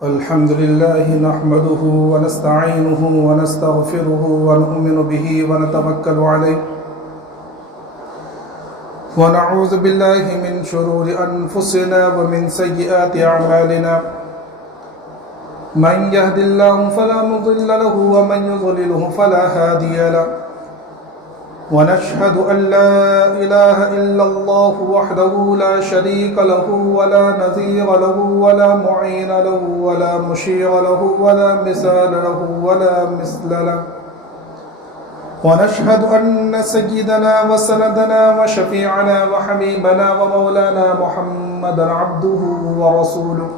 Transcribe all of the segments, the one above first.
الحمد لله نحمده ونستعينه ونستغفره ونؤمن به ونتوكل عليه ونعوذ بالله من شرور أنفسنا ومن سيئات أعمالنا من يهد الله فلا مضل له ومن يضلله فلا هادي له ونشهد أن لا إله إلا الله وحده لا شريك له ولا نظير له ولا معين له ولا مشير له ولا مثال له ولا مثل له ونشهد أن سيدنا وسندنا وشفيعنا وحبيبنا ومولانا محمدا عبده ورسوله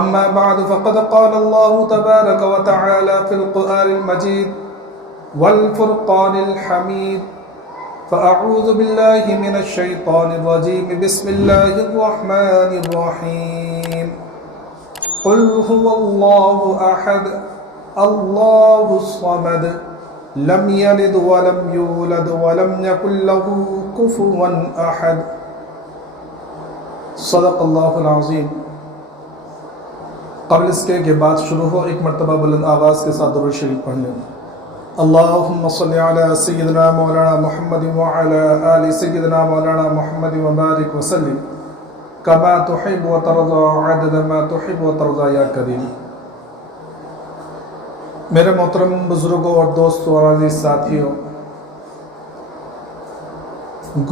أما بعد فقد قال الله تبارك وتعالى في القرآن المجيد والفرقان الحميد فأعوذ بالله من الشيطان الرجيم بسم الله الرحمن الرحيم قل هو الله أحد الله الصمد لم يلد ولم يولد ولم يكن له كفوا أحد صدق اللہ العظیم۔ قبل اس کے بعد شروع ہو ایک مرتبہ بلند آواز کے ساتھ درود شریف پڑھ لیں۔ اللہم صلی علی سیدنا مولانا محمد وعلی آل سیدنا مولانا محمد وبارک وسلم کما تحب وترضى عدد ما تحب وترضى یا کریم۔ میرے محترم بزرگوں اور دوستوں اور عزیز ساتھیوں،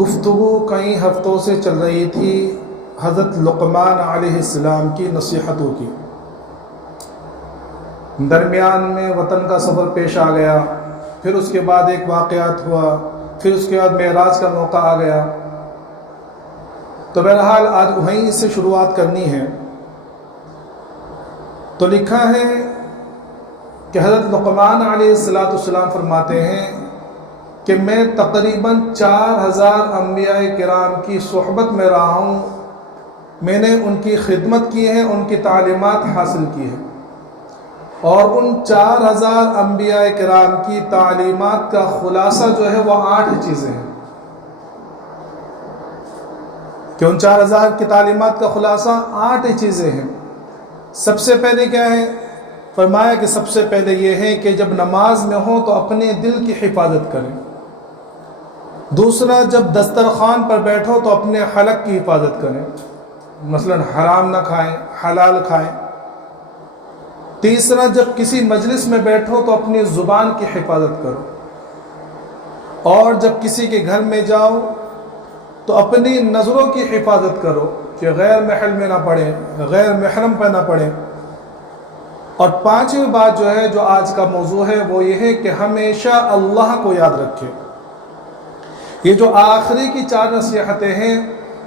گفتگو کئی ہفتوں سے چل رہی تھی حضرت لقمان علیہ السلام کی نصیحتوں کی۔ درمیان میں وطن کا سفر پیش آ گیا، پھر اس کے بعد ایک واقعات ہوا، پھر اس کے بعد معراج کا موقع آ گیا۔ تو بہرحال آج وہیں سے شروعات کرنی ہے۔ تو لکھا ہے کہ حضرت لقمان علیہ السلام فرماتے ہیں کہ میں تقریباً 4000 انبیاء کرام کی صحبت میں رہا ہوں، میں نے ان کی خدمت کی ہے، ان کی تعلیمات حاصل کی ہے، اور ان 4000 انبیاء کرام کی تعلیمات کا خلاصہ جو ہے وہ 8 چیزیں ہیں۔ کہ ان 4000 کی تعلیمات کا خلاصہ 8 چیزیں ہیں۔ سب سے پہلے کیا ہے؟ فرمایا کہ سب سے پہلے یہ ہے کہ جب نماز میں ہو تو اپنے دل کی حفاظت کریں۔ دوسرا، جب دسترخوان پر بیٹھو تو اپنے حلق کی حفاظت کریں، مثلا حرام نہ کھائیں، حلال کھائیں۔ تیسرا، جب کسی مجلس میں بیٹھو تو اپنی زبان کی حفاظت کرو، اور جب کسی کے گھر میں جاؤ تو اپنی نظروں کی حفاظت کرو کہ غیر محرم میں نہ پڑیں، غیر محرم پہ نہ پڑیں۔ اور 5ویں بات جو ہے، جو آج کا موضوع ہے، وہ یہ ہے کہ ہمیشہ اللہ کو یاد رکھیں۔ یہ جو آخری کی 4 نصیحتیں ہیں،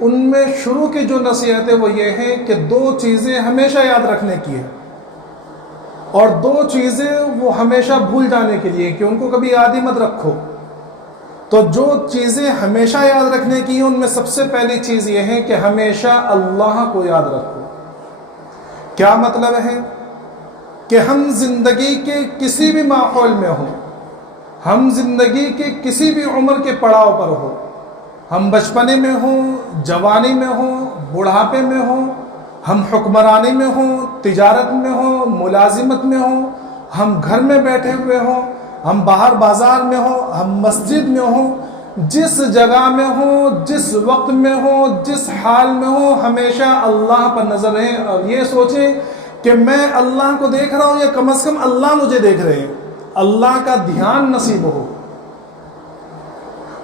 ان میں شروع کی جو نصیحتیں وہ یہ ہیں کہ 2 چیزیں ہمیشہ یاد رکھنے کی ہیں، اور 2 چیزیں وہ ہمیشہ بھول جانے کے لیے کہ ان کو کبھی یاد ہی مت رکھو۔ تو جو چیزیں ہمیشہ یاد رکھنے کی ہیں، ان میں سب سے پہلی چیز یہ ہے کہ ہمیشہ اللہ کو یاد رکھو۔ کیا مطلب ہے؟ کہ ہم زندگی کے کسی بھی ماحول میں ہوں، ہم زندگی کے کسی بھی عمر کے پڑاؤ پر ہوں، ہم بچپنے میں ہوں، جوانی میں ہوں، بڑھاپے میں ہوں، ہم حکمرانی میں ہوں، تجارت میں ہوں، ملازمت میں ہوں، ہم گھر میں بیٹھے ہوئے ہوں، ہم باہر بازار میں ہوں، ہم مسجد میں ہوں، جس جگہ میں ہوں، جس وقت میں ہوں، جس حال میں ہوں، ہمیشہ اللہ پر نظر رہیں، اور یہ سوچیں کہ میں اللہ کو دیکھ رہا ہوں یا کم از کم اللہ مجھے دیکھ رہے ہیں۔ اللہ کا دھیان نصیب ہو۔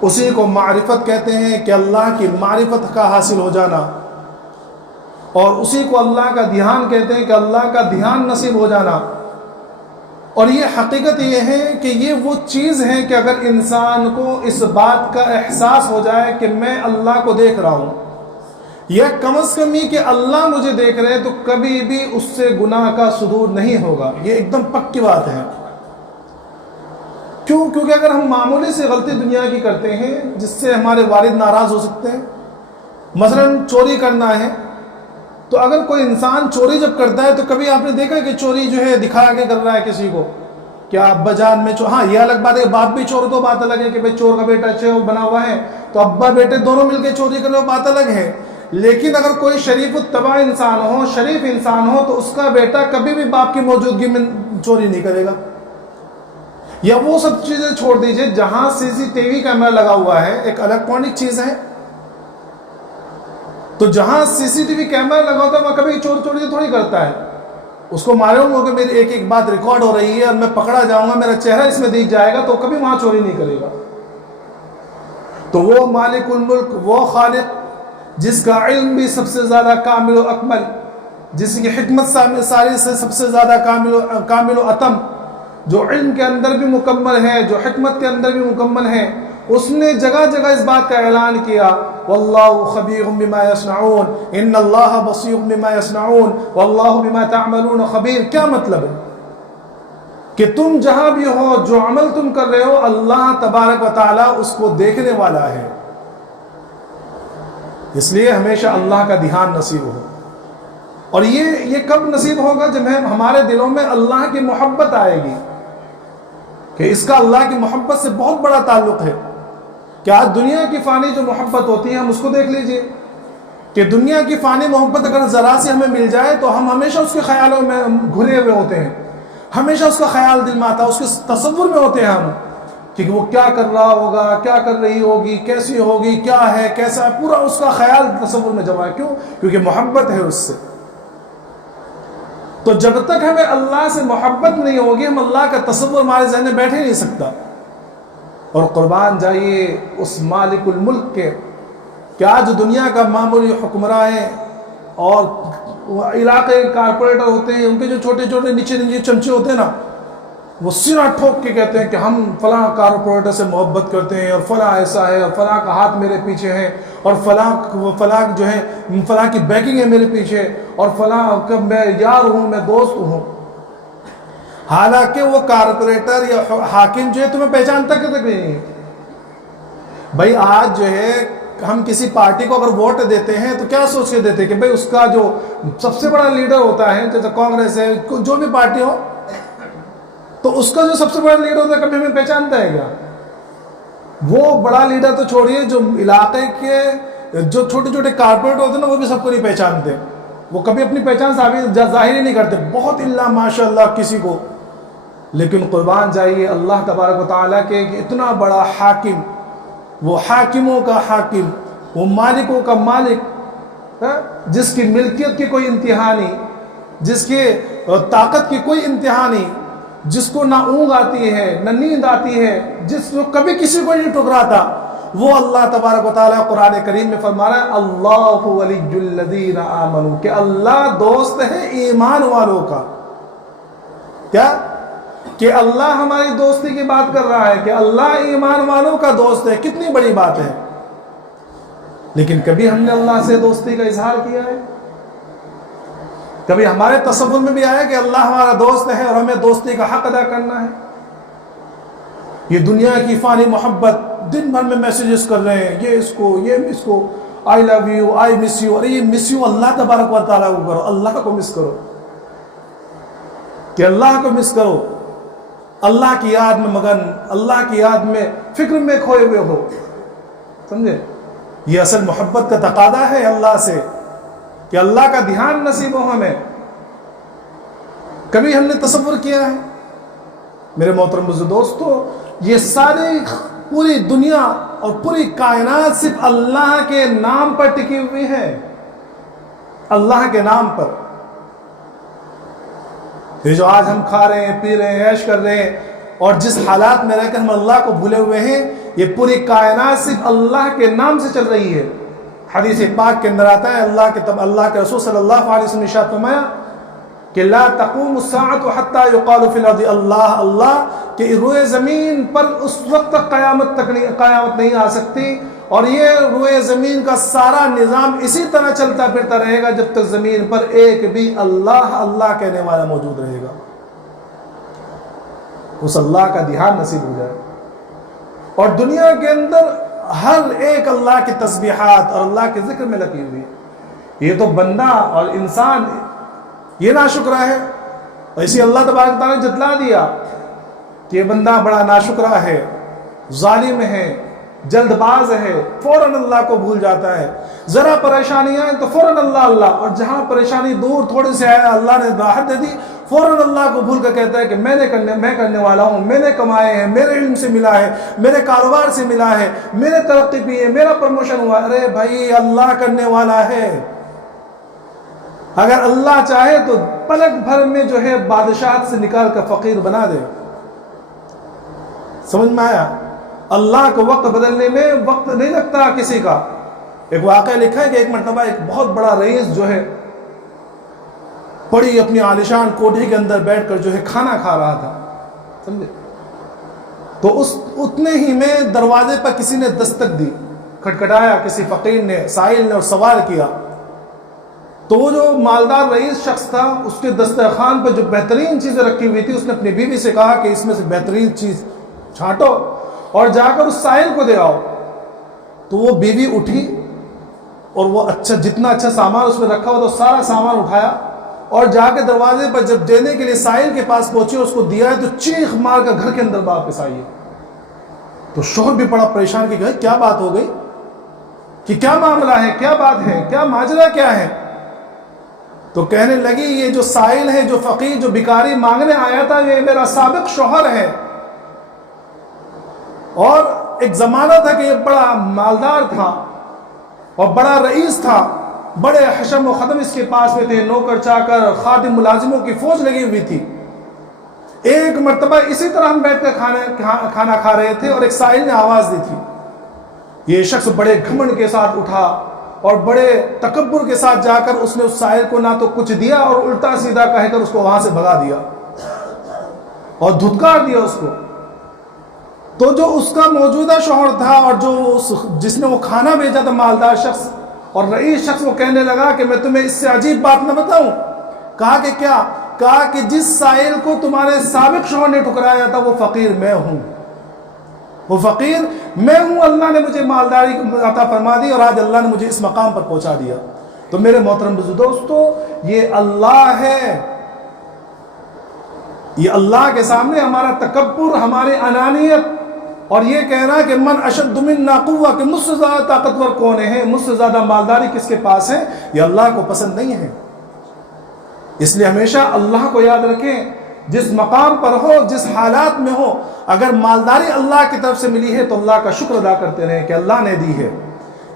اسی کو معرفت کہتے ہیں کہ اللہ کی معرفت کا حاصل ہو جانا، اور اسی کو اللہ کا دھیان کہتے ہیں کہ اللہ کا دھیان نصیب ہو جانا۔ اور یہ حقیقت یہ ہے کہ یہ وہ چیز ہے کہ اگر انسان کو اس بات کا احساس ہو جائے کہ میں اللہ کو دیکھ رہا ہوں، یا کم از کم یہ کہ اللہ مجھے دیکھ رہے ہیں، تو کبھی بھی اس سے گناہ کا صدور نہیں ہوگا۔ یہ ایک دم پکی بات ہے۔ کیوں؟ کیونکہ اگر ہم معمولی سے غلطی دنیا کی کرتے ہیں جس سے ہمارے والد ناراض ہو سکتے ہیں، مثلا چوری کرنا ہے، تو اگر کوئی انسان چوری جب کرتا ہے تو کبھی آپ نے دیکھا کہ چوری جو ہے دکھا کے کر رہا ہے کسی کو، کیا ابا جان میں ہاں یہ الگ بات ہے، باپ بھی چور تو بات الگ ہے کہ بھائی چور کا بیٹا اچھے بنا ہوا ہے تو ابا بیٹے دونوں مل کے چوری کر رہے ہو، بات الگ ہے۔ لیکن اگر کوئی شریف الطبع انسان ہو، شریف انسان ہو، تو اس کا بیٹا کبھی بھی باپ کی موجودگی میں چوری نہیں کرے گا۔ یا وہ سب چیزیں چھوڑ دیجئے، جہاں سی سی ٹی وی کیمرہ لگا ہوا ہے، ایک الیکٹرانک چیز ہے، تو جہاں سی سی ٹی وی کیمرہ لگا ہوتا ہے وہاں کبھی چوری تھوڑی کرتا ہے۔ اس کو معلوم ہو کہ میری ایک ایک بات ریکارڈ ہو رہی ہے اور میں پکڑا جاؤں گا، میرا چہرہ اس میں دیکھ جائے گا، تو کبھی وہاں چوری نہیں کرے گا۔ تو وہ مالک الملک، وہ خالق جس کا علم بھی سب سے زیادہ کامل و اکمل، جس کی حکمت ساری سے سب سے زیادہ کامل و اتم، جو علم کے اندر بھی مکمل ہے، جو حکمت کے اندر بھی مکمل ہے، اس نے جگہ جگہ اس بات کا اعلان کیا، واللہ خبیر بما یصنعون، ان اللہ بصیر بما یصنعون، واللہ بما تعملون خبیر۔ کیا مطلب ہے؟ کہ تم جہاں بھی ہو، جو عمل تم کر رہے ہو، اللہ تبارک و تعالیٰ اس کو دیکھنے والا ہے۔ اس لیے ہمیشہ اللہ کا دھیان نصیب ہو۔ اور یہ کب نصیب ہوگا؟ جب ہمارے دلوں میں اللہ کی محبت آئے گی، کہ اس کا اللہ کی محبت سے بہت بڑا تعلق ہے۔ کہ آج دنیا کی فانی جو محبت ہوتی ہے، ہم اس کو دیکھ لیجئے کہ دنیا کی فانی محبت اگر ذرا سی ہمیں مل جائے تو ہم ہمیشہ اس کے خیالوں میں گھرے ہوئے ہوتے ہیں، ہمیشہ اس کا خیال دل میں آتا ہے، اس کے تصور میں ہوتے ہیں ہم، کہ وہ کیا کر رہا ہوگا، کیا کر رہی ہوگی، کیسی ہوگی، کیا ہے، کیسا ہے، پورا اس کا خیال تصور میں جمع ہے۔ کیوں؟ کیونکہ محبت ہے اس سے۔ تو جب تک ہمیں اللہ سے محبت نہیں ہوگی، ہم اللہ کا تصور ہمارے ذہن میں بیٹھ ہی نہیں سکتا۔ اور قربان جائیے اس مالک الملک کے، کہ آج دنیا کا معمولی حکمراں ہے اور علاقے کے کارپوریٹر ہوتے ہیں، ان کے جو چھوٹے چھوٹے نیچے چمچے ہوتے ہیں نا، وہ سرا ٹھوک کے کہتے ہیں کہ ہم فلاں کارپوریٹر سے محبت کرتے ہیں، اور فلاں ایسا ہے، اور فلاں کا ہاتھ میرے پیچھے ہے، اور فلاں جو ہے فلاں کی بیکنگ ہے میرے پیچھے، اور فلاں کا میں یار ہوں، میں دوست ہوں۔ حالانکہ وہ کارپوریٹر یا حاکم جو ہے تمہیں پہچانتا تک نہیں ہے۔ بھائی آج جو ہے ہم کسی پارٹی کو اگر ووٹ دیتے ہیں تو کیا سوچ کے دیتے ہیں کہ بھئی اس کا جو سب سے بڑا لیڈر ہوتا ہے، جیسے کانگریس ہے، جو بھی پارٹی ہو، تو اس کا جو سب سے بڑا لیڈر ہوتا ہے کبھی ہمیں پہچانتا ہے کیا؟ وہ بڑا لیڈر تو چھوڑیے، جو علاقے کے جو چھوٹے چھوٹے کارپوریٹ ہوتے ہیں نا، وہ بھی سب کو نہیں پہچانتے، وہ کبھی اپنی پہچان ظاہر ہی نہیں کرتے، بہت اللہ ماشاء اللہ کسی کو۔ لیکن قربان جائیے اللہ تبارک و تعالیٰ کے اتنا بڑا حاکم، وہ حاکموں کا حاکم، وہ مالکوں کا مالک، جس کی ملکیت کی کوئی انتہا نہیں، جس کی طاقت کی کوئی انتہا نہیں، جس کو نہ اونگ آتی ہے نہ نیند آتی ہے، جس کو کبھی کسی کو نہیں ٹکراتا، وہ اللہ تبارک و تعالیٰ قرآن کریم میں فرما رہا ہے اللہ ولی الذین آمنوا، کہ اللہ دوست ہے ایمان والوں کا۔ کیا کہ اللہ ہماری دوستی کی بات کر رہا ہے کہ اللہ ایمان والوں کا دوست ہے، کتنی بڑی بات ہے۔ لیکن کبھی ہم نے اللہ سے دوستی کا اظہار کیا ہے؟ کبھی ہمارے تصور میں بھی آیا کہ اللہ ہمارا دوست ہے اور ہمیں دوستی کا حق ادا کرنا ہے؟ یہ دنیا کی فانی محبت، دن بھر میں میسیجز کر رہے ہیں، یہ اس کو آئی love you, I miss you, ارے یہ مس یو اللہ تبارک و تعالیٰ کو کرو، اللہ کو مس کرو، کہ اللہ کو مس کرو، اللہ کی یاد میں مگن، اللہ کی یاد میں فکر میں کھوئے ہوئے ہو، سمجھے؟ یہ اصل محبت کا تقاضا ہے اللہ سے، کہ اللہ کا دھیان نصیب ہو ہمیں۔ کبھی ہم نے تصور کیا ہے؟ میرے محترم بزرگ دوستو، یہ ساری پوری دنیا اور پوری کائنات صرف اللہ کے نام پر ٹکی ہوئی ہے، اللہ کے نام پر۔ یہ جو آج ہم کھا رہے ہیں، پی رہے ہیں، عیش کر رہے ہیں، اور جس حالات میں رہ کر ہم اللہ کو بھولے ہوئے ہیں، یہ پوری کائنات صرف اللہ کے نام سے چل رہی ہے۔ حدیث پاک کے اندر آتا ہے، اللہ کے رسول صلی اللہ علیہ وسلم نے ارشاد فرمایا کہ لا تقوم الساعة حتى يقال في الارض اللہ اللہ، کہ روئے زمین پر اس وقت تک قیامت نہیں آ سکتی، اور یہ روئے زمین کا سارا نظام اسی طرح چلتا پھرتا رہے گا جب تک زمین پر ایک بھی اللہ اللہ کہنے والا موجود رہے گا۔ اس اللہ کا دھیان نصیب ہو جائے، اور دنیا کے اندر ہر ایک اللہ کی تسبیحات اور اللہ کے ذکر میں لگی ہوئی، یہ تو بندہ اور انسان یہ ناشکرا ہے، اور اسی اللہ تبارک تعالیٰ نے جتلا دیا کہ یہ بندہ بڑا ناشکرا ہے، ظالم ہے، جلد باز ہے، فوراً اللہ کو بھول جاتا ہے. ذرا پریشانی آئے تو فوراً اللہ اللہ، اور جہاں پریشانی دور تھوڑے سے آیا اللہ نے راحت دے دی، فوراً اللہ کو بھول کر کہتا ہے کہ میں کرنے والا ہوں، میں نے کمائے ہیں، میرے علم سے ملا ہے، میرے کاروبار سے ملا ہے، میرے ترقی بھی ہے، میرا پروموشن ہوا. ارے بھائی اللہ کرنے والا ہے. اگر اللہ چاہے تو پلک بھر میں جو ہے بادشاہت سے نکال کر فقیر بنا دے. سمجھ میں آیا؟ اللہ کو وقت بدلنے میں وقت نہیں لگتا کسی کا. ایک واقعہ لکھا ہے کہ ایک مرتبہ ایک بہت بڑا رئیس جو ہے بڑی اپنی عالیشان کوٹھی کے اندر بیٹھ کر جو ہے کھانا کھا رہا تھا، سمجھے؟ تو اتنے ہی میں دروازے پر کسی نے دستک دی، کھٹکھٹایا، کسی فقیر نے، سائل نے، اور سوال کیا. تو وہ جو مالدار رئیس شخص تھا، اس کے دسترخوان پر جو بہترین چیزیں رکھی ہوئی تھی، اس نے اپنی بیوی سے کہا کہ اس میں سے بہترین چیز چھانٹو اور جا کر اس سائل کو دے آؤ. تو وہ بیوی اٹھی اور وہ جتنا اچھا سامان اس میں رکھا ہوا تو سارا سامان اٹھایا اور جا کے دروازے پر جب دینے کے لیے سائل کے پاس پہنچی، اس کو دیا ہے تو چیخ مار کر گھر کے اندر واپس آئی. تو شوہر بھی بڑا پریشان کہ کیا بات ہو گئی، کہ کیا معاملہ ہے، کیا بات ہے، کیا ماجرا کیا ہے. تو کہنے لگی یہ جو سائل ہے، جو فقیر، جو بھکاری مانگنے آیا تھا، یہ میرا سابق شوہر ہے. اور ایک زمانہ تھا کہ یہ بڑا مالدار تھا اور بڑا رئیس تھا، بڑے حشم و خدم اس کے پاس میں تھے، نوکر چاکر، خادم، ملازموں کی فوج لگی ہوئی تھی. ایک مرتبہ اسی طرح ہم بیٹھ کر کھانا کھا رہے تھے اور ایک سائل نے آواز دی تھی. یہ شخص بڑے گھمنڈ کے ساتھ اٹھا اور بڑے تکبر کے ساتھ جا کر اس نے اس سائل کو نہ تو کچھ دیا اور الٹا سیدھا کہہ کر اس کو وہاں سے بھگا دیا اور دھتکار دیا اس کو. تو جو اس کا موجودہ شوہر تھا اور جس نے وہ کھانا بھیجا تھا، مالدار شخص اور رئیس شخص، وہ کہنے لگا کہ میں تمہیں اس سے عجیب بات نہ بتاؤں. کہا کہ کیا؟ کہا کہ جس سائل کو تمہارے سابق شوہر نے ٹھکرایا تھا وہ فقیر میں ہوں، وہ فقیر میں ہوں. اللہ نے مجھے مالداری عطا فرما دی اور آج اللہ نے مجھے اس مقام پر پہنچا دیا. تو میرے محترم دوستو، یہ اللہ ہے. یہ اللہ کے سامنے ہمارا تکبر، ہماری انانیت اور یہ کہنا کہ من اشد منا قوہ، کہ مجھ سے زیادہ طاقتور کون ہے، مجھ سے زیادہ مالداری کس کے پاس ہے، یہ اللہ کو پسند نہیں ہے. اس لیے ہمیشہ اللہ کو یاد رکھیں. جس مقام پر ہو، جس حالات میں ہو، اگر مالداری اللہ کی طرف سے ملی ہے تو اللہ کا شکر ادا کرتے رہیں کہ اللہ نے دی ہے.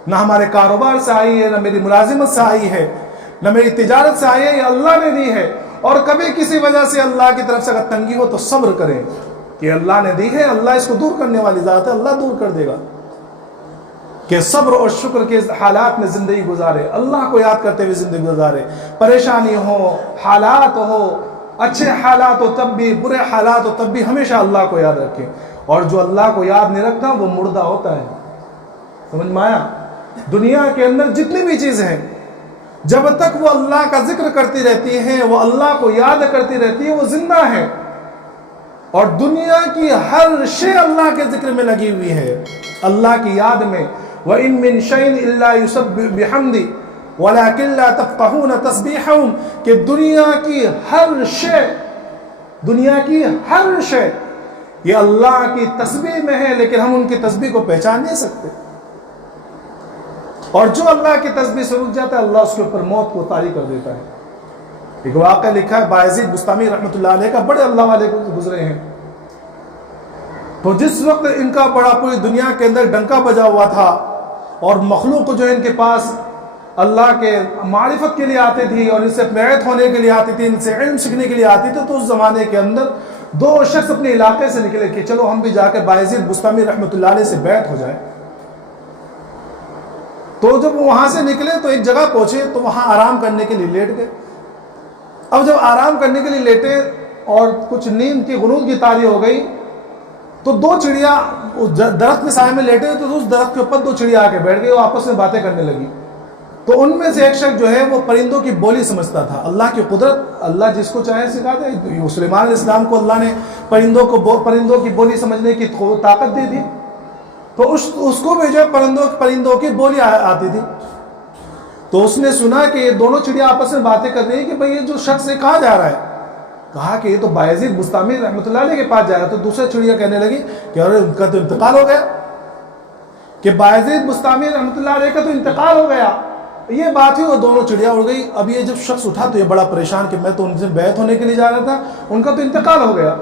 نہ ہمارے کاروبار سے آئی ہے، نہ میری ملازمت سے آئی ہے، نہ میری تجارت سے آئی ہے، یہ اللہ نے دی ہے. اور کبھی کسی وجہ سے اللہ کی طرف سے اگر تنگی ہو تو صبر کریں کہ اللہ نے دی ہے، اللہ اس کو دور کرنے والی ذات ہے، اللہ دور کر دے گا. کہ صبر اور شکر کے حالات میں زندگی گزارے، اللہ کو یاد کرتے ہوئے زندگی گزارے. پریشانی ہو، حالات ہو، اچھے حالات ہو تب بھی، برے حالات ہو تب بھی، ہمیشہ اللہ کو یاد رکھیں. اور جو اللہ کو یاد نہیں رکھتا وہ مردہ ہوتا ہے. سمجھ میں آیا؟ دنیا کے اندر جتنی بھی چیزیں ہیں، جب تک وہ اللہ کا ذکر کرتی رہتی ہیں، وہ اللہ کو یاد کرتی رہتی ہے، وہ زندہ ہے. اور دنیا کی ہر شے اللہ کے ذکر میں لگی ہوئی ہے، اللہ کی یاد میں. وَإِن مِّن شَيْءٍ إِلَّا يُسَبِّحُ بِحَمْدِهِ وَلَكِن لَّا تَفْقَهُونَ تَسْبِيحَهُمْ، کہ دنیا کی ہر شے، دنیا کی ہر شے یہ اللہ کی تسبیح میں ہے، لیکن ہم ان کی تسبیح کو پہچان نہیں سکتے. اور جو اللہ کی تسبیح سے رک جاتا ہے، اللہ اس کے اوپر موت کو طاری کر دیتا ہے. ایک واقعہ لکھا ہے بایزید بستامی رحمۃ اللہ علیہ کا، بڑے اللہ والے گزرے ہیں. تو جس وقت ان کا بڑا پوری دنیا کے اندر ڈنکا بجا ہوا تھا اور مخلوق جو ان کے پاس اللہ کے معرفت کے لیے آتی تھی اور ان سے بیعت ہونے کے لیے آتی تھی، ان سے علم سیکھنے کے لیے آتی تھی، تو اس زمانے کے اندر دو شخص اپنے علاقے سے نکلے کہ چلو ہم بھی جا کے بایزید بستامی رحمۃ اللہ علیہ سے بیعت ہو جائے. تو جب وہاں سے نکلے تو ایک جگہ پہنچے تو وہاں آرام کرنے کے لیے لیٹ گئے. اب جب آرام کرنے کے لیے لیٹے اور کچھ نیند کی غنود کی طاری ہو گئی تو دو چڑیا درخت کے سائے میں لیٹے تو اس درخت کے اوپر دو چڑیا آ کے بیٹھ گئی، وہ آپس میں باتیں کرنے لگی. تو ان میں سے ایک شخص جو ہے وہ پرندوں کی بولی سمجھتا تھا. اللہ کی قدرت، اللہ جس کو چاہے سکھا دے. سلیمان علیہ السلام کو اللہ نے پرندوں کی بولی سمجھنے کی طاقت دی تھی، تو اس کو بھی جو پرندوں کی بولی آتی تھی. تو اس نے سنا کہ یہ دونوں چڑیا آپس میں باتیں کر رہی ہیں کہ بھئی یہ جو شخص ہے کہاں جا رہا ہے. کہا کہ یہ تو بایزید بستامی رحمۃ اللہ علیہ کے پاس جا رہا ہے. تو دوسرا چڑیا کہنے لگی کہ ارے ان کا تو انتقال ہو گیا. کہ بایزید بستامی رحمۃ اللہ علیہ کا تو انتقال ہو گیا. یہ بات ہوئی اور دونوں چڑیا اڑ گئی. اب یہ جب شخص اٹھا تو یہ بڑا پریشان کہ میں تو ان سے بیعت ہونے کے لیے جا رہا تھا, ان کا تو انتقال ہو گیا.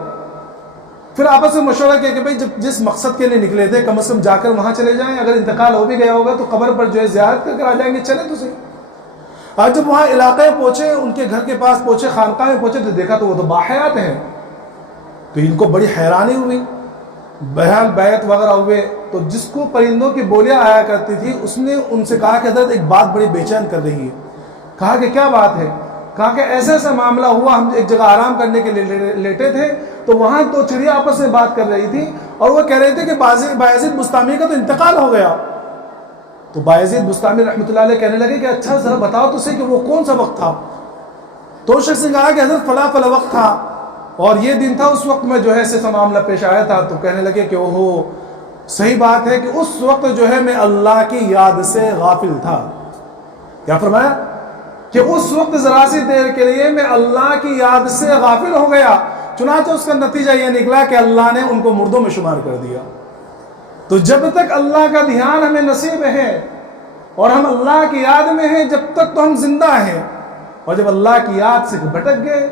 پھر آپس میں مشورہ کیا کہ بھائی جب جس مقصد کے لیے نکلے تھے کم از کم جا کر وہاں چلے جائیں, اگر انتقال ہو بھی گیا ہوگا تو قبر پر جو ہے زیارت کر آ جائیں گے, چلیں تو صحیح. آج جب وہاں علاقے پہنچے, ان کے گھر کے پاس پہنچے, خانقاہ میں پہنچے تو دیکھا تو وہ تو باحیات ہیں. تو ان کو بڑی حیرانی ہوئی. بہرحال بیعت وغیرہ ہوئے تو جس کو پرندوں کی بولیاں آیا کرتی تھی اس نے ان سے کہا کہ حضرت ایک بات بڑی بے چین کر رہی ہے. کہا کہ کیا بات ہے؟ کہا کہ ایسا ایسا معاملہ ہوا, ہم ایک جگہ آرام کرنے کے لیے لیٹے تھے تو وہاں دو چڑیا آپس میں بات کر رہی تھی اور وہ کہہ رہے تھے کہ بایزید بستامی کا تو انتقال ہو گیا. تو بایزید بستامی رحمۃ اللہ علیہ کہنے لگے کہ اچھا ذرا بتاؤ تو صحیح کہ وہ کون سا وقت تھا. تو شخص نے کہا کہ حضرت فلاں فلاں وقت تھا اور یہ دن تھا, اس وقت میں جو ہے ایسا معاملہ پیش آیا تھا. تو کہنے لگے کہ اوہو صحیح بات ہے کہ اس وقت جو ہے میں اللہ کی یاد سے غافل تھا. کیا فرمایا کہ اس وقت ذرا سی دیر کے لیے میں اللہ کی یاد سے غافل ہو گیا. چنانچہ اس کا نتیجہ یہ نکلا کہ اللہ نے ان کو مردوں میں شمار کر دیا. تو جب تک اللہ کا دھیان ہمیں نصیب ہے اور ہم اللہ کی یاد میں ہیں, جب تک تو ہم زندہ ہیں, اور جب اللہ کی یاد سے بھٹک گئے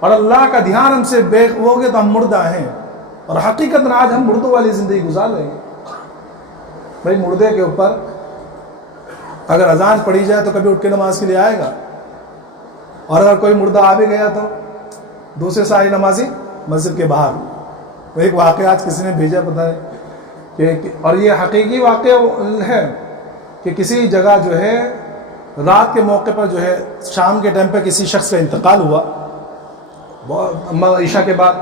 اور اللہ کا دھیان ہم سے بے ہو گئے تو ہم مردہ ہیں. اور حقیقت آج ہم مردوں والی زندگی گزار رہے ہیں. بھائی مردے کے اوپر اگر اذان پڑھی جائے تو کبھی اٹھ کے نماز کے لیے آئے گا, اور اگر کوئی مردہ آ بھی گیا تو دوسرے ساری نمازی مسجد کے باہر. ایک واقعہ آج کسی نے بھیجا پتہ ہے کہ, اور یہ حقیقی واقعہ ہے کہ کسی جگہ جو ہے رات کے موقع پر جو ہے شام کے ٹائم پہ کسی شخص کا انتقال ہوا عشاء کے بعد.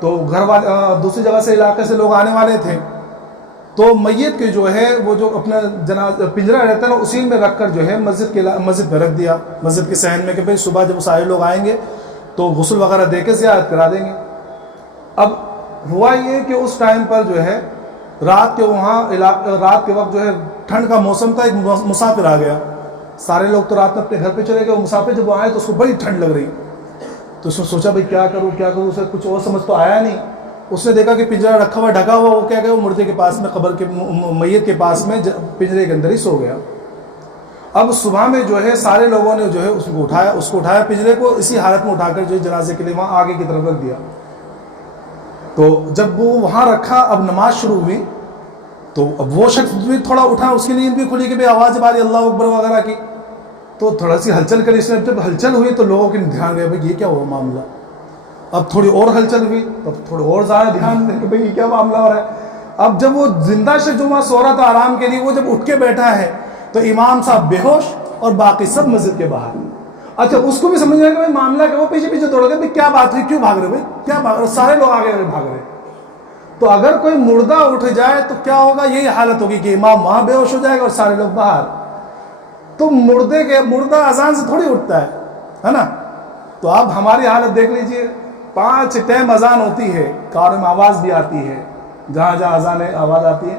تو گھر والے دوسری جگہ سے علاقے سے لوگ آنے والے تھے, تو میت کے جو ہے وہ جو اپنا پنجرا رہتا ہے نا اسی میں رکھ کر جو ہے مسجد میں رکھ دیا, مسجد کے صحن میں کہ بھئی صبح جب سارے لوگ آئیں گے تو غسل وغیرہ دے کے زیارت کرا دیں گے. اب ہوا یہ کہ اس ٹائم پر جو ہے رات کے وقت جو ہے ٹھنڈ کا موسم تھا, ایک مسافر آ گیا. سارے لوگ تو رات میں اپنے گھر پہ چلے گئے, وہ مسافر جب وہ آئے تو اس کو بڑی ٹھنڈ لگ رہی. تو اس نے سوچا بھائی کیا کروں, اسے کچھ اور سمجھ تو آیا نہیں. اس نے دیکھا کہ پنجرا رکھا ہوا ڈھکا ہوا, وہ کیا گیا, وہ مردے کے پاس میں, قبر کے میت کے پاس میں پنجرے کے اندر ہی سو گیا. اب صبح میں جو ہے سارے لوگوں نے جو ہے اس کو اٹھایا پنجرے کو, اسی حالت میں اٹھا کر جو ہے جنازے کے لیے وہاں آگے کی طرف رکھ دیا. تو جب وہ وہاں رکھا, اب نماز شروع ہوئی تو اب وہ شخص بھی تھوڑا اٹھا, اس کی نیند بھی کھلی کہ بھائی آواز باری اللہ اکبر وغیرہ کی. تو تھوڑا سی ہلچل کری اس نے. جب ہلچل ہوئی تو لوگوں کے دھیان گیا بھائی یہ کیا ہوا معاملہ. اب تھوڑی اور ہلچل ہوئی تو تھوڑی اور زیادہ دھیان دے کہ بھائی یہ کیا معاملہ ہو رہا ہے. اب جب وہ زندہ شخص جو وہاں سو رہا تھا آرام کے لیے, وہ جب اٹھ کے بیٹھا ہے تو امام صاحب بے ہوش اور باقی سب مسجد کے باہر. اچھا اس کو بھی سمجھ رہا ہے کہ بھائی معاملہ کیا, وہ پیچھے دوڑ گئے, بھائی کیا بات ہوئی, کیوں بھاگ رہے, بھائی کیا بھاگ رہے, سارے لوگ آگے بھاگ رہے. تو اگر کوئی مردہ اٹھ جائے تو کیا ہوگا, یہی حالت ہوگی کہ امام وہاں بے ہوش ہو جائے گا اور سارے لوگ باہر. تو مردہ اذان سے تھوڑی اٹھتا ہے نا. تو اب ہماری حالت دیکھ لیجئے, 5 ٹائم اذان ہوتی ہے, کاروں میں آواز بھی آتی ہے, جہاں جہاں اذان آواز آتی ہے,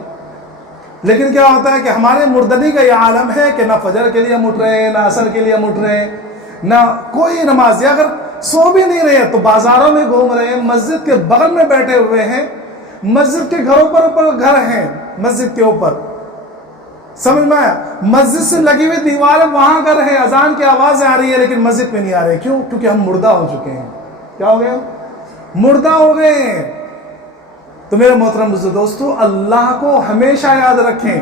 لیکن کیا ہوتا ہے کہ ہمارے مردنی کا یہ عالم ہے کہ نہ فجر کے لیے ہم اٹھ رہے ہیں, نہ عصر کے لیے ہم اٹھ رہے ہیں, نہ کوئی نماز. اگر سو بھی نہیں رہے تو بازاروں میں گھوم رہے ہیں, مسجد کے بغل میں بیٹھے ہوئے ہیں, مسجد کے گھروں پر اوپر گھر ہیں, مسجد کے اوپر, سمجھ میں آیا, مسجد سے لگی ہوئی دیوار وہاں گھر ہے, اذان کی آوازیں آ رہی ہے لیکن مسجد میں نہیں آ رہے. کیوں؟ کیونکہ ہم مردہ ہو چکے ہیں. کیا ہو گیا, مردہ ہو گئے ہیں. تو میرے محترم دوستو, اللہ کو ہمیشہ یاد رکھیں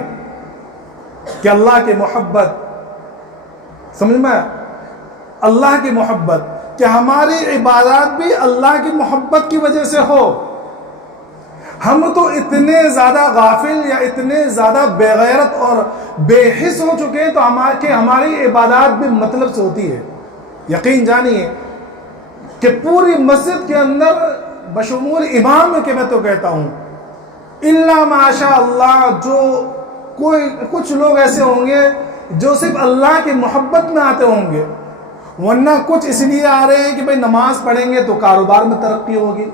کہ اللہ کی محبت, سمجھ میں, اللہ کی محبت, کہ ہماری عبادات بھی اللہ کی محبت کی وجہ سے ہو. ہم تو اتنے زیادہ غافل یا اتنے زیادہ بے غیرت اور بے حس ہو چکے ہیں تو ہماری عبادات بھی مطلب سے ہوتی ہے. یقین جانیے کہ پوری مسجد کے اندر بشمول امام کہ میں تو کہتا ہوں الا ماشاء اللہ, جو کچھ لوگ ایسے ہوں گے جو صرف اللہ کی محبت میں آتے ہوں گے, ورنہ کچھ اس لیے آ رہے ہیں کہ بھئی نماز پڑھیں گے تو کاروبار میں ترقی ہوگی.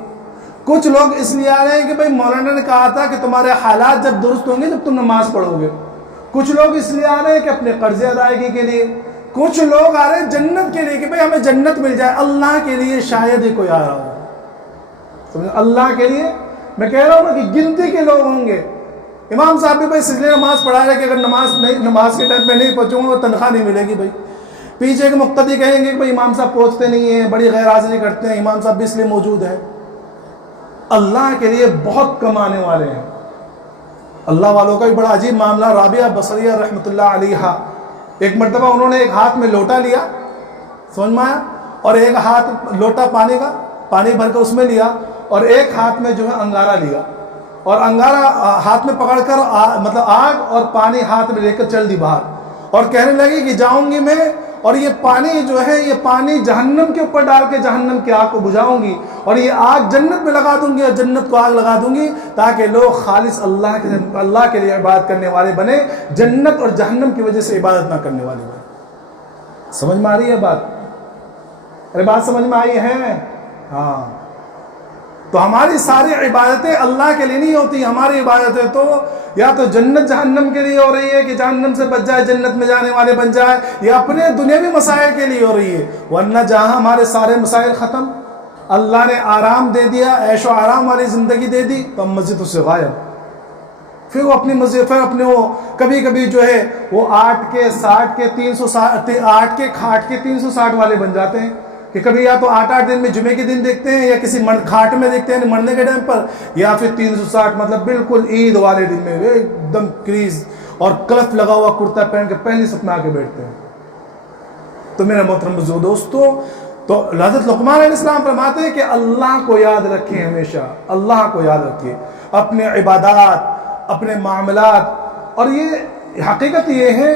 کچھ لوگ اس لیے آ رہے ہیں کہ بھئی مولانا نے کہا تھا کہ تمہارے حالات جب درست ہوں گے جب تم نماز پڑھو گے. کچھ لوگ اس لیے آ رہے ہیں کہ اپنے قرض ادائیگی کے لیے. کچھ لوگ آ رہے ہیں جنت کے لیے کہ بھئی ہمیں جنت مل جائے. اللہ کے لیے شاید ہی کوئی آ رہا ہو, اللہ کے لیے. میں کہہ رہا ہوں نا کہ گنتی کے لوگ ہوں گے امام صاحب بھی بھائی سجدے نماز پڑھا رہے کہ اگر نماز کے ٹائم پہ نہیں پہنچوں گا تو تنخواہ نہیں ملے گی بھائی. پیچھے کے مقتدی کہیں گے کہ بھائی امام صاحب پہنچتے نہیں ہیں, بڑی غیر حاضری کرتے ہیں, امام صاحب بھی اس لیے موجود ہے. اللہ کے لیے بہت کمانے والے ہیں. اللہ والوں کا بھی بڑا عجیب معاملہ. رابعہ بصریہ رحمۃ اللہ علیہا, ایک مرتبہ انہوں نے ایک ہاتھ میں لوٹا لیا, سمجھ میں آیا, اور ایک ہاتھ لوٹا پانی کا, پانی بھر کر اس میں لیا, اور ایک ہاتھ میں جو ہے انگارہ لیا, اور انگارہ ہاتھ میں پکڑ کر مطلب آگ اور پانی ہاتھ میں لے کر چل دی باہر, اور کہنے لگی کہ جاؤں گی میں اور یہ پانی جو ہے یہ پانی جہنم کے اوپر ڈال کے جہنم کی آگ کو بجھاؤں گی, اور یہ آگ جنت میں لگا دوں گی اور جنت کو آگ لگا دوں گی, تاکہ لوگ خالص اللہ کے لیے عبادت کرنے والے بنے, جنت اور جہنم کی وجہ سے عبادت نہ کرنے والے بنے. سمجھ میں آ رہی ہے بات؟ ارے بات سمجھ میں آئی ہے؟ ہاں. تو ہماری ساری عبادتیں اللہ کے لیے نہیں ہوتی. ہماری عبادتیں تو یا تو جنت جہنم کے لیے ہو رہی ہے کہ جہنم سے بچ جائے, جنت میں جانے والے بن جائے, یا اپنے دنیاوی مسائل کے لیے ہو رہی ہے. ورنہ جہاں ہمارے سارے مسائل ختم, اللہ نے آرام دے دیا, عیش و آرام والی زندگی دے دی, تو ہم مسجد اس سے غائب. پھر وہ اپنی مسجد, پھر اپنے وہ کبھی کبھی جو ہے وہ 8 کے 60 کے 360 8 کے کھاٹ کے 360 والے بن جاتے ہیں کہ کبھی یا تو 8 دن میں جمعے کے دن دیکھتے ہیں, یا کسی کھاٹ میں دیکھتے ہیں مرنے کے ٹائم پر, یا پھر 360 مطلب بالکل عید والے دن میں ایک دم کریز اور کلف لگا ہوا کرتا پہن کے پہلی صف میں آ کے بیٹھتے ہیں. تو میرے محترم بزرگ دوستو, تو حضرت لقمان علیہ السلام فرماتے ہیں کہ اللہ کو یاد رکھیں, ہمیشہ اللہ کو یاد رکھیں, اپنے عبادات, اپنے معاملات. اور یہ حقیقت یہ ہے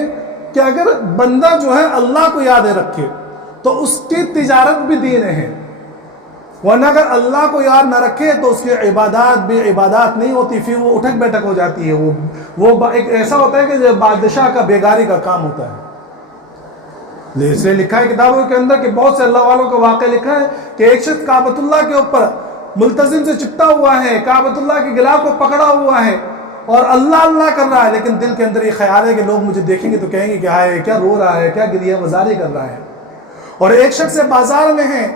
کہ اگر بندہ جو ہے اللہ کو یاد رکھے تو اس کی تجارت بھی دین ہے, ورنہ اگر اللہ کو یاد نہ رکھے تو اس کی عبادات بھی عبادات نہیں ہوتی, پھر وہ اٹھک بیٹھک ہو جاتی ہے. وہ ایک ایسا ہوتا ہے کہ بادشاہ کا بیگاری کا کام ہوتا ہے. اس لیے لکھا ہے کتابوں کے اندر کہ بہت سے اللہ والوں کا واقعہ لکھا ہے کہ ایک شخص کعبۃ اللہ کے اوپر ملتزم سے چپٹا ہوا ہے, کعبۃ اللہ کے غلاف کو پکڑا ہوا ہے اور اللہ اللہ کر رہا ہے, لیکن دل کے اندر یہ خیال ہے کہ لوگ مجھے دیکھیں گے تو کہیں گے کہ ہائے کیا رو رہا ہے, کیا گریہ وزاری کر رہا ہے. اور ایک شخص بازار میں ہے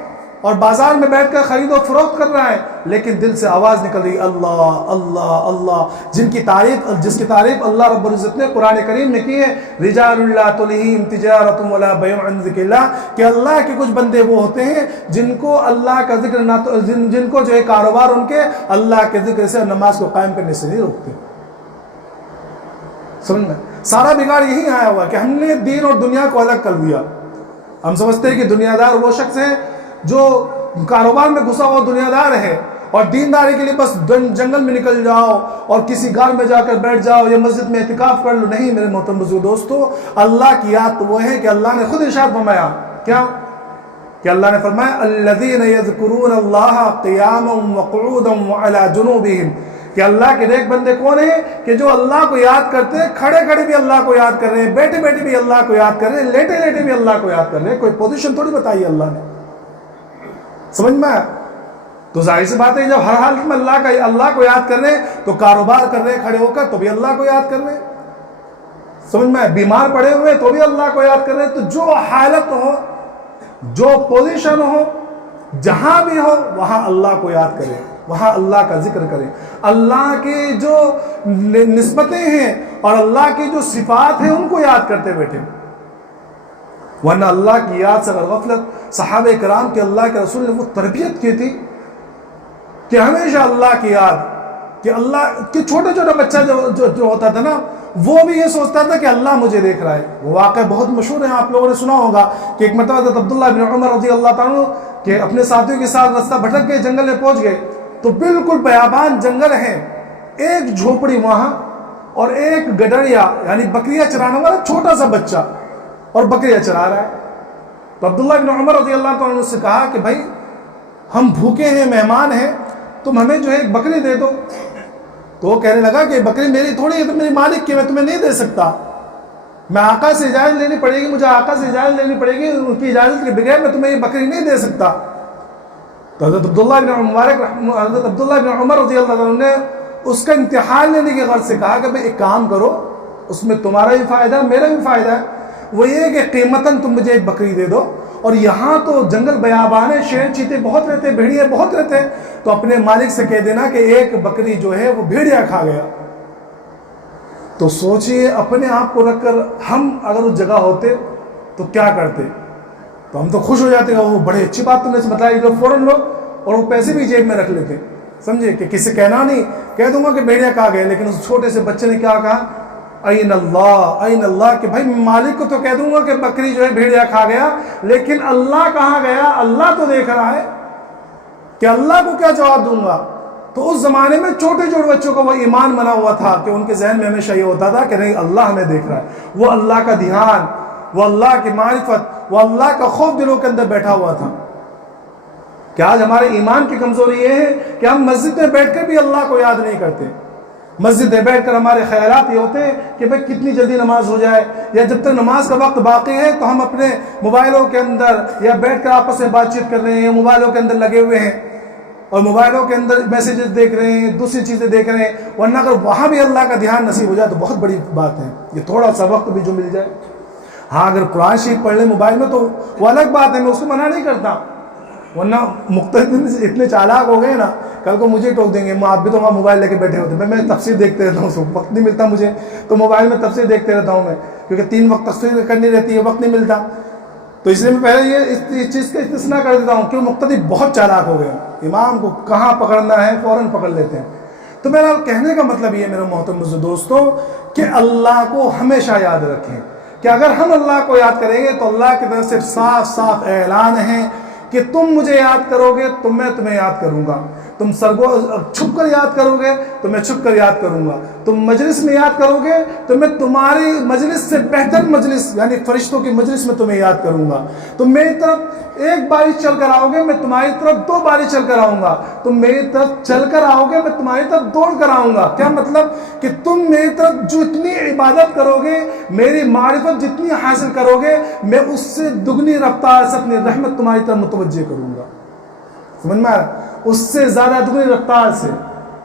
اور بازار میں بیٹھ کر خرید و فروخت کر رہا ہے, لیکن دل سے آواز نکل رہی اللہ اللہ اللہ, جس کی تعریف اللہ رب العزت نے قرآن کریم میں کی ہے, رجال لا تلہیہم تجارۃ ولا بیع عن ذکر اللہ, کہ اللہ کے کچھ بندے وہ ہوتے ہیں جن کو اللہ کا ذکر نہ, جن کو جو ہے کاروبار ان کے اللہ کے ذکر سے, نماز کو قائم کرنے سے نہیں روکتے. سمجھ میں سارا بگاڑ یہی آیا ہوا کہ ہم نے دین اور دنیا کو الگ کر دیا. ہم سمجھتے ہیں کہ دنیا دار وہ شخص ہے جو کاروبار میں گھسا ہوا دنیا دار ہے, اور دینداری کے لیے بس جنگل میں نکل جاؤ اور کسی گھر میں جا کر بیٹھ جاؤ یا مسجد میں اعتکاف کر لو. نہیں میرے محترم بزرگ دوستو, اللہ کی یاد تو وہ ہے کہ اللہ نے خود ارشاد فرمایا, کیا کہ اللہ نے فرمایا الذین یذکرون اللہ قیاما وقعودا وعلی جنوبہم, کہ اللہ کے نیک بندے کون ہیں کہ جو اللہ کو یاد کرتے ہیں, کھڑے کھڑے بھی اللہ کو یاد کر رہے ہیں, بیٹھے بیٹھے بھی اللہ کو یاد کر رہے ہیں, لیٹے لیٹے بھی اللہ کو یاد کر رہے ہیں. کوئی پوزیشن تھوڑی بتائی اللہ نے, سمجھ میں آیا؟ تو ظاہر سی بات ہے جب ہر حالت میں اللہ کو یاد کر رہے ہیں تو کاروبار کر رہے ہیں کھڑے ہو کر تو بھی اللہ کو یاد کر رہے ہیں, سمجھ میں آیا؟ بیمار پڑے ہوئے تو بھی اللہ کو یاد کر رہے ہیں. تو جو حالت ہو, جو پوزیشن ہو, جہاں بھی ہو, وہاں اللہ کو یاد کریں, وہاں اللہ کا ذکر کریں, اللہ کی جو نسبتیں ہیں اور اللہ کی جو صفات ہیں ان کو یاد کرتے بیٹھے. ورنہ اللہ کی یاد سے اگر غفلت, صحابہ کرام کے اللہ کے رسول نے وہ تربیت کی تھی کہ ہمیشہ اللہ کی یاد, کہ اللہ کہ چھوٹا چھوٹا بچہ جو ہوتا تھا نا, وہ بھی یہ سوچتا تھا کہ اللہ مجھے دیکھ رہا ہے. وہ واقعہ بہت مشہور ہے, آپ لوگوں نے سنا ہوگا کہ ایک مرتبہ حضرت عبداللہ بن عمر رضی اللہ تعالیٰ کہ اپنے ساتھیوں کے ساتھ راستہ بھٹک گئے, جنگل میں پہنچ گئے, تو بالکل بیابان جنگل ہے, ایک جھوپڑی وہاں اور ایک گڈریا یعنی بکریاں چرانے والا چھوٹا سا بچہ اور بکریاں چرا رہا ہے. تو عبداللہ بن عمر رضی اللہ تعالیٰ نے اس سے کہا کہ بھائی ہم بھوکے ہیں, مہمان ہیں, تم ہمیں جو ہے ایک بکری دے دو. تو وہ کہنے لگا کہ بکری میری تھوڑی ہے, تو میری مالک کی, میں تمہیں نہیں دے سکتا, میں آقا سے اجازت لینی پڑے گی, مجھے آقا سے اجازت لینی پڑے گی, ان کی اجازت کے بغیر میں تمہیں یہ بکری نہیں دے سکتا. تو حضرت عبداللہ بن عمر رضی اللہ عنہ نے اس کا امتحان لینے کی غرض سے کہا کہ بھئی ایک کام کرو, اس میں تمہارا بھی فائدہ ہے میرا بھی فائدہ ہے, وہ یہ کہ قیمتاً تم مجھے ایک بکری دے دو, اور یہاں تو جنگل بیابان ہے, شیر چیتے بہت رہتے, بھیڑیے بہت رہتے ہیں, تو اپنے مالک سے کہہ دینا کہ ایک بکری جو ہے وہ بھیڑیا کھا گیا. تو سوچئے اپنے آپ کو رکھ کر ہم اگر اس جگہ ہوتے تو کیا کرتے؟ تو ہم تو خوش ہو جاتے ہیں، وہ بڑی اچھی بات تم نے بتائی، لوگ فوراً لوگ اور وہ پیسے بھی جیب میں رکھ لیتے، سمجھے کہ کسی کہنا نہیں، کہہ دوں گا کہ بھیڑیا کہاں گئے، لیکن اس چھوٹے سے بچے نے کیا کہا؟ این اللہ، این اللہ، کہ بھائی مالک کو تو کہہ دوں گا کہ بکری جو ہے بھیڑیا کھا گیا، لیکن اللہ کہاں گیا؟ اللہ تو دیکھ رہا ہے کہ اللہ کو کیا جواب دوں گا؟ تو اس زمانے میں چھوٹے چھوٹے بچوں کو وہ ایمان بنا ہوا تھا کہ ان کے ذہن میں ہمیشہ یہ ہوتا تھا کہ نہیں، اللہ ہمیں دیکھ رہا ہے، وہ اللہ کا دھیان، وہ اللہ کی معرفت، وہ اللہ کا خوف دلوں کے اندر بیٹھا ہوا تھا۔ کہ آج ہمارے ایمان کی کمزوری یہ ہے کہ ہم مسجد میں بیٹھ کر بھی اللہ کو یاد نہیں کرتے۔ مسجد میں بیٹھ کر ہمارے خیالات یہ ہوتے ہیں کہ بھئی کتنی جلدی نماز ہو جائے، یا جب تک نماز کا وقت باقی ہے تو ہم اپنے موبائلوں کے اندر یا بیٹھ کر آپس میں بات چیت کر رہے ہیں، یا موبائلوں کے اندر لگے ہوئے ہیں اور موبائلوں کے اندر میسیجز دیکھ رہے ہیں، دوسری چیزیں دیکھ رہے ہیں، ورنہ اگر وہاں بھی اللہ کا دھیان نصیب ہو جائے تو بہت بڑی بات ہے، یہ تھوڑا سا وقت بھی جو مل جائے۔ ہاں اگر قرآن شریف پڑھ لیں موبائل میں تو وہ الگ بات ہے، میں اس کو منع نہیں کرتا، ورنہ مختلف اتنے چالاک ہو گئے نا، کل کو مجھے ٹوک دیں گے، آپ بھی تو وہاں موبائل لے کے بیٹھے ہوتے ہیں، میں تفسیر دیکھتے رہتا ہوں، وقت نہیں ملتا مجھے تو موبائل میں تفسیر دیکھتے رہتا ہوں میں، کیونکہ 3 وقت تفسیر کرنی رہتی ہے، وقت نہیں ملتا، تو اس لیے میں پہلے یہ اس چیز کا استثناء کر دیتا ہوں کہ مقتدی بہت چالاک ہو گئے، امام کو کہاں پکڑنا ہے فوراً پکڑ لیتے ہیں۔ تو میرا کہنے کا مطلب یہ میرے محترم دوستوں کہ اللہ کو ہمیشہ یاد رکھیں، کہ اگر ہم اللہ کو یاد کریں گے تو اللہ کی طرف سے صاف صاف اعلان ہے کہ تم مجھے یاد کرو گے تو میں تمہیں یاد کروں گا، تم چھپ کر یاد کرو گے تو میں چھپ کر یاد کروں گا، تم مجلس میں یاد کرو گے تو میں تمہاری مجلس سے بہتر مجلس یعنی فرشتوں کی مجلس میں تمہیں یاد کروں گا، تم میری طرف 1 باری چل کر آؤ گے میں تمہاری طرف 2 باری چل کر آؤں گا، تم میری طرف چل کر آؤ گے میں تمہاری طرف دوڑ کر آؤں گا۔ کیا مطلب؟ کہ تم میری طرف جتنی عبادت کرو گے، میری معرفت جتنی حاصل کرو گے، میں اس سے دگنی رفتار سے اپنی رحمت تمہاری طرف متوجہ کروں گا، سمجھ میں آ رہا؟ اس سے زیادہ دگنی رفتار سے۔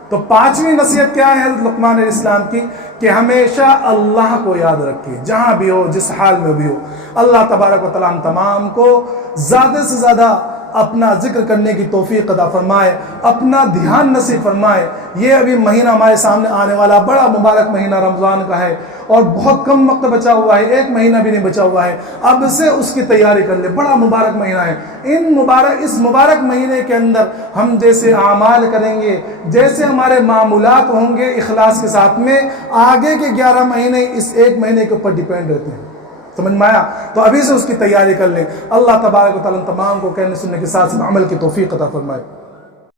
تو 5ویں نصیحت کیا ہے حضرت لقمان علیہ السلام کی؟ کہ ہمیشہ اللہ کو یاد رکھے، جہاں بھی ہو، جس حال میں بھی ہو۔ اللہ تبارک و تعالیٰ ہم تمام کو زیادہ سے زیادہ اپنا ذکر کرنے کی توفیق عطا فرمائے، اپنا دھیان نصیب فرمائے۔ یہ ابھی مہینہ ہمارے سامنے آنے والا بڑا مبارک مہینہ رمضان کا ہے، اور بہت کم وقت بچا ہوا ہے، 1 مہینہ بھی نہیں بچا ہوا ہے، اب سے اس کی تیاری کر لے، بڑا مبارک مہینہ ہے۔ اس مبارک مہینے کے اندر ہم جیسے اعمال کریں گے، جیسے ہمارے معمولات ہوں گے اخلاص کے ساتھ میں، آگے کے 11 مہینے اس 1 مہینے کے اوپر ڈیپینڈ رہتے ہیں، سمجھ میں آیا؟ تو ابھی سے اس کی تیاری کر لیں۔ اللہ تبارک و تعالیٰ تمام کو کہنے سننے کے ساتھ عمل کی توفیق عطا فرمائے۔